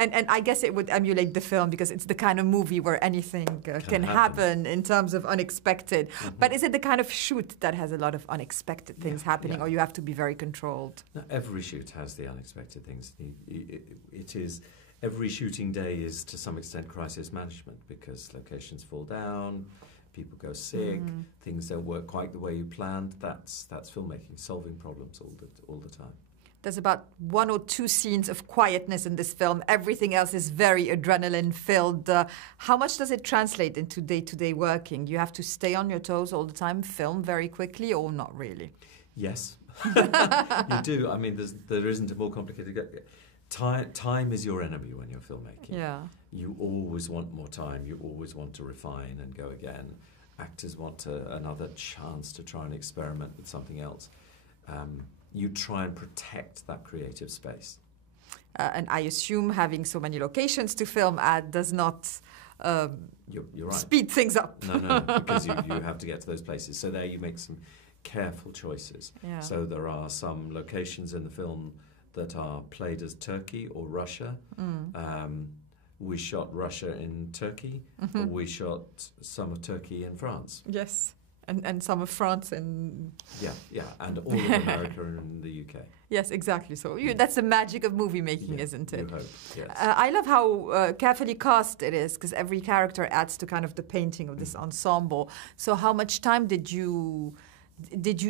And I guess it would emulate the film because it's the kind of movie where anything can happen in terms of unexpected. Mm-hmm. But is it the kind of shoot that has a lot of unexpected things happening, or you have to be very controlled? No, every shoot has the unexpected things. It is every shooting day is to some extent crisis management because locations fall down, people go sick, things don't work quite the way you planned. That's filmmaking, solving problems all the time. There's about 1 or 2 scenes of quietness in this film. Everything else is very adrenaline-filled. How much does it translate into day-to-day working? You have to stay on your toes all the time, film very quickly, or not really? Yes, you do. I mean, there isn't a more complicated... Time is your enemy when you're filmmaking. Yeah. You always want more time. You always want to refine and go again. Actors want another chance to try and experiment with something else. You try and protect that creative space. And I assume having so many locations to film at does not you're right. speed things up. No, because you have to get to those places. So there you make some careful choices. Yeah. So there are some locations in the film that are played as Turkey or Russia. We shot Russia in Turkey, or we shot some of Turkey in France. Yes. And some of France and... Yeah, and all of America and the UK. Yes, exactly. So that's the magic of movie making, isn't it? You hope, yes. I love how carefully cast it is, because every character adds to kind of the painting of this ensemble. So how much time did you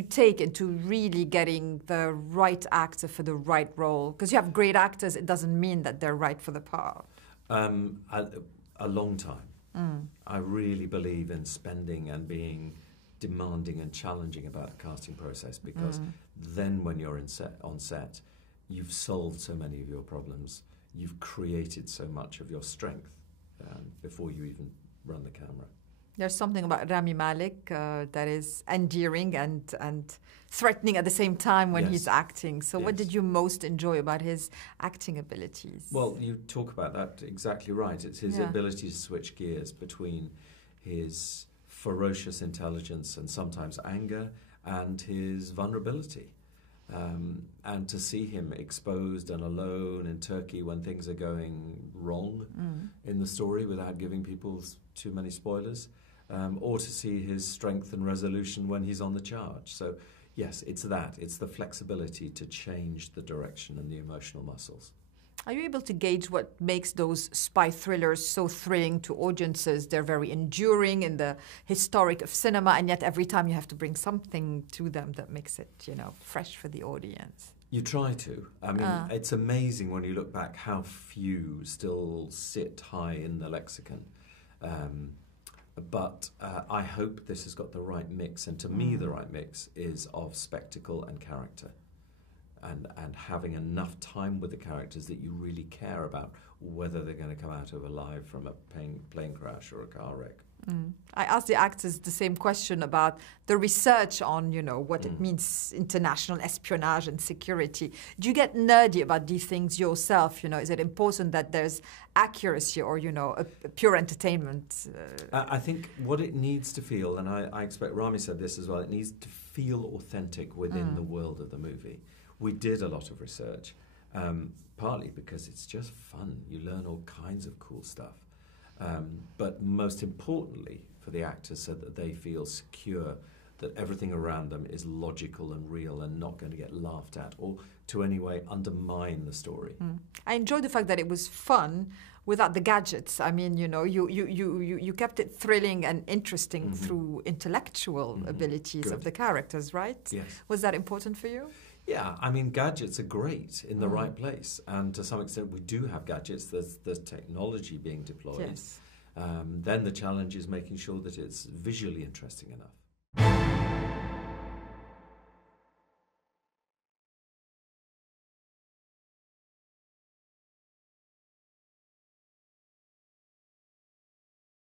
take into really getting the right actor for the right role? Because you have great actors, it doesn't mean that they're right for the part. A long time. I really believe in spending and being demanding and challenging about the casting process, because then when you're on set, you've solved so many of your problems, you've created so much of your strength before you even run the camera. There's something about Rami Malek that is endearing and threatening at the same time when he's acting. So what did you most enjoy about his acting abilities? Well, you talk about that exactly right. It's his ability to switch gears between his ferocious intelligence and sometimes anger and his vulnerability. And to see him exposed and alone in Turkey when things are going wrong in the story without giving people too many spoilers, or to see his strength and resolution when he's on the charge. So yes, it's the flexibility to change the direction and the emotional muscles. Are you able to gauge what makes those spy thrillers so thrilling to audiences? They're very enduring in the historic of cinema, and yet every time you have to bring something to them that makes it, fresh for the audience. You try to. I mean, it's amazing when you look back how few still sit high in the lexicon. But I hope this has got the right mix, and to me the right mix is of spectacle and character. And having enough time with the characters that you really care about whether they're going to come out alive from a plane crash or a car wreck. I asked the actors the same question about the research on, what it means, international espionage and security. Do you get nerdy about these things yourself? Is it important that there's accuracy or, a pure entertainment? I think what it needs to feel, and I expect Rami said this as well, it needs to feel authentic within the world of the movie. We did a lot of research, partly because it's just fun. You learn all kinds of cool stuff. But most importantly for the actors, so that they feel secure that everything around them is logical and real and not going to get laughed at or to any way undermine the story. I enjoyed the fact that it was fun without the gadgets. I mean, you kept it thrilling and interesting through intellectual abilities of the characters, right? Yes. Was that important for you? Yeah, I mean, gadgets are great in the right place, and to some extent we do have gadgets. There's technology being deployed. Yes. Then the challenge is making sure that it's visually interesting enough.